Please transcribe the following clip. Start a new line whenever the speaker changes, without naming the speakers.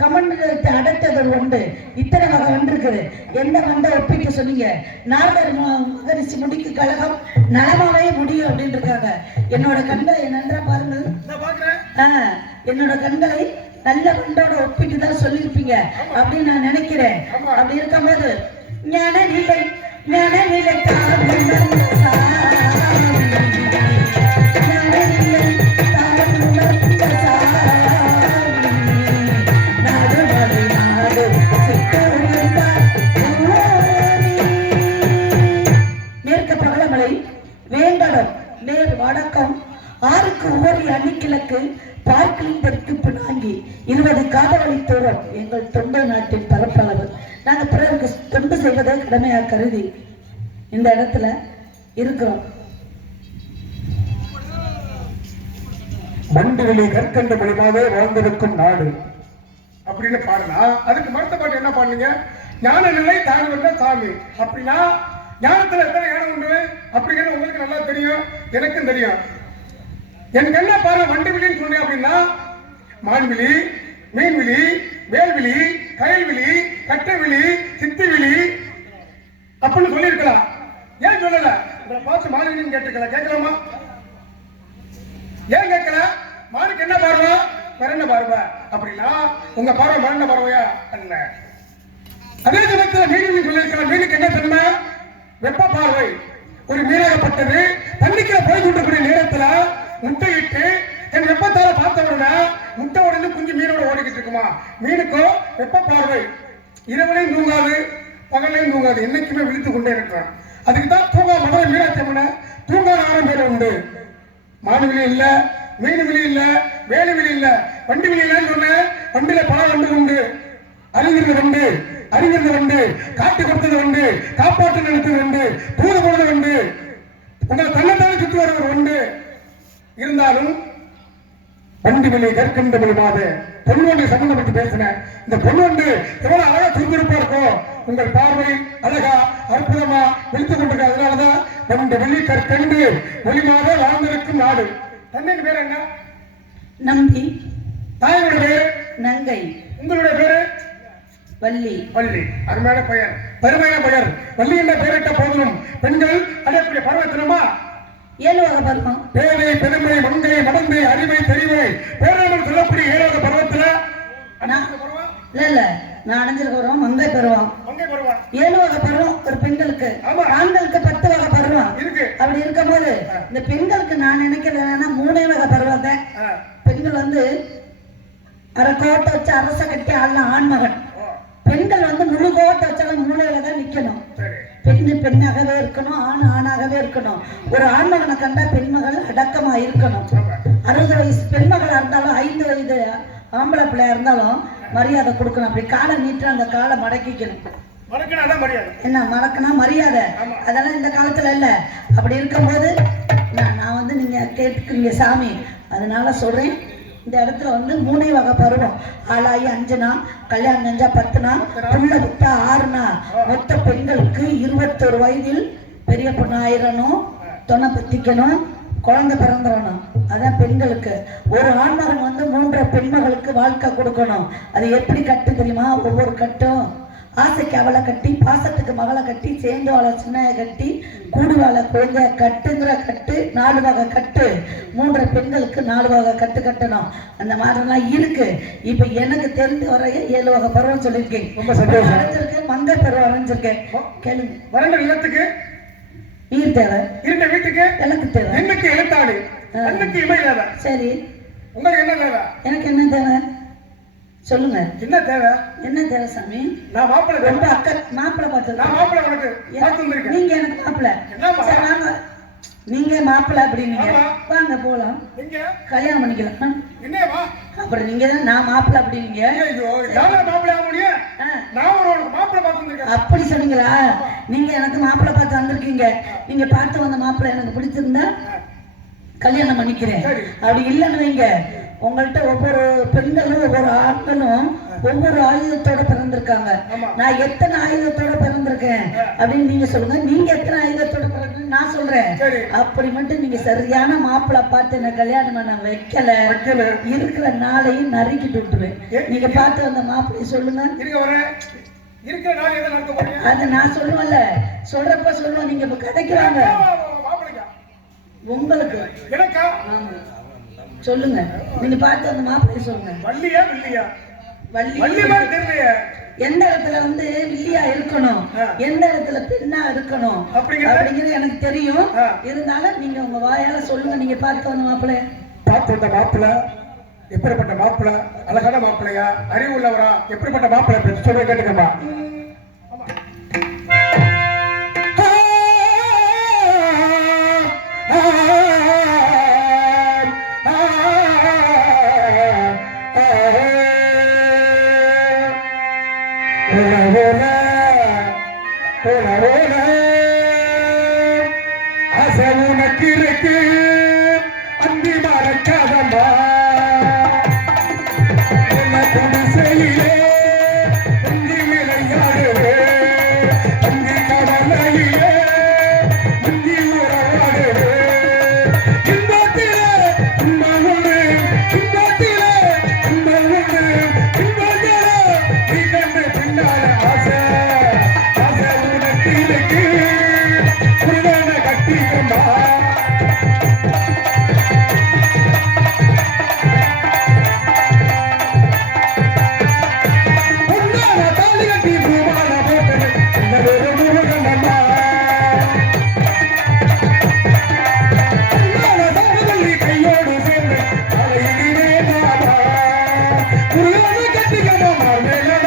கமண்டலத்தை அடைத்ததல் உண்டு. இத்தனை வகை வந்திருக்குது. எந்த வண்டை ஒப்பிட்டு சொன்னீங்க. நாரதர் மகரிஷி முடிக்கு கழகம் நலமாவே முடியும் அப்படின்னு இருக்காங்க என்னோட கண்களை நன்றா பாருங்கள். என்னோட கண்களை நல்ல வண்டோட ஒப்பிட்டு தான் சொல்லியிருப்பீங்க அப்படின்னு நான் நினைக்கிறேன். அப்படி இருக்கும்போது ஞான நிலை ஞான நிலை தெற்கு பினாங்கி இருபது காதவழி தூரம் எங்கள் தொண்டை நாட்டின் பரப்பளவு. நாங்கள் பிறருக்கு தொண்டு செய்வதை கடமையாக கருதி இந்த இடத்துல இருக்கிறோம்.
மண்டுவிலே கற்கண்ட மொழிமாவே வாழ்ந்திருக்கும் நாடு.
அப்படின்னு பாடலாம் அதுக்கு மறுத்த பாட்டு என்ன பாடுங்க ஞான நிலை தாண்டி வந்த சாமி. அப்படின்னா ஞானத்துல எத்தனை ஞானம் உண்டு? அப்படிங்கிறது உங்களுக்கு நல்லா தெரியும் எனக்கும் தெரியும். எனக்கு என்ன பாரு வண்டி மான்விழி மீன்விழி வேல்விழி கயல்விழி கட்டவிழி சித்திவிழி அப்படின்னு சொல்லியிருக்கலாம் ஏன் சொல்லல? உங்களை பார்த்து மான்விழின்னு கேட்டிருக்கல கேட்கலாமா? ஏன் கேட்கல? மானுக்கு என்ன பார்வை? வேற என்ன பார்வை? அப்படின்னா உங்க பார்வை மரண பார்வையா அல்ல. அதே சமயத்தில் மீனுக்கு சொல்லியிருக்கிற மீனுக்கு என்ன தன்மை? வெப்ப பார்வை. ஒரு மீனாகப்பட்டது தண்ணிக்கிற போய் கொண்டிருக்கிற நேரத்துல முட்டையிட்டு இருக்குமா? மீனுக்கோ வெப்ப பார்வை. இரவுலையும் தூங்காது பகலையும் தூங்காது என்னைக்குமே விழித்து கொண்டே இருக்கிறான் அதுக்கு தான் தூங்கா மதுரை மீனாட்சி அம்மனை. ஆரம் பேர் உண்டு. மாடு இல்ல மீன் விழி இல்ல வேலு விழி இல்ல. வண்டி விழி இல்லைன்னு சொன்னேன். வண்டியில பல வண்டு உண்டு. அறிஞர்கள் வண்டு அறிஞர்கள் வண்டு. காட்டி கொடுத்தது வண்டு காப்பாற்று நடத்தது வண்டு தூது போனது வண்டு. உங்களை தன்னைத்தானே சுற்றி வருவர் உண்டு இருந்தாலும் வண்டி விலை கற்கண்ட மூலமாக பொன்வண்டு சம்பந்தப்பட்டு பேசினேன் இந்த பொன்வண்டு எவ்வளவு அழகா சுறுசுறுப்பா இருக்கும் உங்கள் பார்வை அழகா அற்புதமா விழித்துக் கொண்டிருக்க அதனாலதான் வண்டு வெள்ளி கற்கண்டு ஒளிமாக வாழ்ந்திருக்கும் நாடு. தன்னின் பேர் என்ன?
நம்பி.
தாயோட பேர்?
நங்கை.
உங்களுடைய பேரு?
வள்ளி.
வள்ளி. அருமையான பெயர். பெருமையான பெயர். வள்ளி என்ற பெயரிட்ட போதிலும் பெண்கள் அடையக்கூடிய பருவத்தினமா
ஏழு வகை பருவம்.
பேரை பெருமை மங்கை மடந்தை அறிவை தெரிவை பேராமல் சொல்லக்கூடிய ஏழாவது பருவத்துல
நான்
அஞ்சாவது பருவம்
இல்ல இல்ல நான் அடைஞ்சிருக்க பருவம். மங்கை பருவம். ஏழு வகை பருவம் ஒரு பெண்களுக்கு. ஆண்களுக்கு பத்து வகை பருவம். அப்படி இருக்கும்போது இந்த பெண்களுக்கு நான் நினைக்கிறது என்னன்னா மூணே வகை
ஆ.
பெண்கள் வந்து அரை கோட்டை வச்சு அரச கட்டி ஆடலாம் ஆண்மகன் பெண்கள் வந்து முழு கோட்டை வச்சாலும் மூளையில தான் நிக்கணும். பெண்ணு பெண்ணாகவே இருக்கணும் ஆண் ஆணாகவே இருக்கணும். ஒரு ஆண்மகனை கண்டா பெண்மகள் அடக்கமா இருக்கணும். அறுபது வயசு பெண்மகளா இருந்தாலும் ஐந்து வயது ஆம்பளை பிள்ளையா இருந்தாலும் மரியாதை கொடுக்கணும். அப்படி காலை நீட்டு அந்த காலை மடக்கிக்கணும். என்ன மடக்குனா மரியாதை. அதெல்லாம் இந்த காலத்துல இல்ல. அப்படி இருக்கும்போது நான் நான் வந்து நீங்க கேட்டுக்கிறீங்க சாமி. அதனால சொல்றேன். இந்த இடத்துல வந்து மூணே வகை பருவம். ஆளாயி அஞ்சுனா கல்யாணம் செஞ்சா பத்துனா புள்ள விட்டா ஆறுனா மொத்த பெண்களுக்கு இருபத்தொரு வயதில் பெரிய பொண்ணு ஆயிரணும் தொணை பத்திக்கணும். குழந்தை பிறந்துடணும் அதான் பெண்களுக்கு ஒரு ஆண்மகன் வந்து மூன்றரை பெண்மகளுக்கு வாழ்க்கை கொடுக்கணும் அது எப்படி கட்டு தெரியுமா ஒவ்வொரு கட்டும் ஆசைக்கு அவளை கட்டி பாசத்துக்கு மகளை கட்டி சேர்ந்து வாழை சின்னைய கட்டி கூடு வாழை குழந்தைய கட்டுங்கிற கட்டு நாலு வகை கட்டு மூன்று பெண்களுக்கு நாலு வகை கட்டு கட்டணும் அந்த மாதிரிலாம் இருக்கு இப்ப எனக்கு தெரிஞ்ச வரைய ஏழு வகை பருவம் சொல்லியிருக்கேன்
ரொம்ப சந்தோஷம்.
அரைஞ்சிருக்கேன் மங்கை பருவம் அரைஞ்சிருக்கேன் கேளுங்க
வறண்ட நிலத்துக்கு
நீர் தேவை.
இருண்ட வீட்டுக்கு
விளக்கு தேவை.
எண்ணுக்கு எழுத்தாடு கண்ணுக்கு இமை தேவை
சரி.
உங்களுக்கு என்ன தேவை?
எனக்கு என்ன தேவை? சொல்லுங்க.
என்ன தேவை?
என்ன தேவை சாமி?
நான் மாப்பிள்ளை
ரொம்ப அக்கறை மாப்பிள்ளை பார்த்து
நான் மாப்பிள்ளை உனக்கு பார்த்து வந்திருக்கேன்.
நீங்க எனக்கு மாப்பிள்ளை? சரி, நீங்க மாப்பிள்ளை அப்படின்னீங்க. வாங்க போலாம். கல்யாணம் பண்ணிக்கலாம்.
என்னவா
அப்புறம் நீங்க தான் நான் மாப்பிள்ளை அப்படின்னீங்க.
மாப்பிள்ளை ஆக முடியும் நான் ஒரு மாப்பிள்ளை
அப்படி சொன்னீங்களா? நீங்க எனக்கு மாப்பிள்ளை பார்த்து வந்திருக்கீங்க. நீங்க பார்த்து வந்த மாப்பிள்ளை எனக்கு பிடிச்சிருந்தா கல்யாணம் பண்ணிக்கிறேன். அப்படி இல்லைன்னு வைங்க. உங்கள்ட்ட ஒவ்வொரு பெண்களும் ஒவ்வொரு ஆண்களும் ஒவ்வொரு ஆயுதத்தோட பிறந்திருக்காங்க. நான் எத்தனை ஆயுதத்தோட பிறந்திருக்கேன்? அப்படின்னு நீங்க சொல்லுங்க. நீங்க எத்தனை ஆயுதத்தோட பிறந்தீங்கன்னு நான் சொல்றேன். அப்படி மட்டும் நீங்க சரியான மாப்பிள்ளை பார்த்து என்ன கல்யாணம் பண்ண வைக்கல. இருக்கிற நாளையும் நறுக்கிட்டு விட்டுருவேன். நீங்க பார்த்து அந்த மாப்பிள்ளைய சொல்லுங்க.
இருக்கிற நாள் எதை நடக்க போறீங்க
அது நான் சொல்லுவேன்ல. சொல்றப்ப சொல்லுவேன் நீங்க இப்ப கதைக்கு வாங்க
மாப்பிளைக்கா
உங்களுக்கு.
எனக்கா?
ஆமா. சொல்லுங்க. நீங்க பார்த்து அந்த மாப்பிள்ளைய சொல்லுங்க.
வள்ளியா வில்லியா? வள்ளி.
வள்ளி
மாதிரி தெரியலையே
எந்த இடத்துல வந்து வில்லியா இருக்கணும். எந்த இடத்துல பெண்ணா இருக்கணும்?
அப்படிங்கிறது?
எனக்கு தெரியும். இருந்தாலும் நீங்க உங்க வாயால சொல்லுங்க. நீங்க பார்த்து வந்த மாப்பிள்ளைய.
பார்த்து வந்த மாப்பிள்ளை எப்படிப்பட்ட மாப்பிள்ளை அழகான மாப்பிள்ளையா அறிவு உள்ளவரா எப்படிப்பட்ட மாப்பிள்ளை அப்படின்னு சொல்ல கேட்டுக்கமா ஆசை We're gonna na kati kama mama.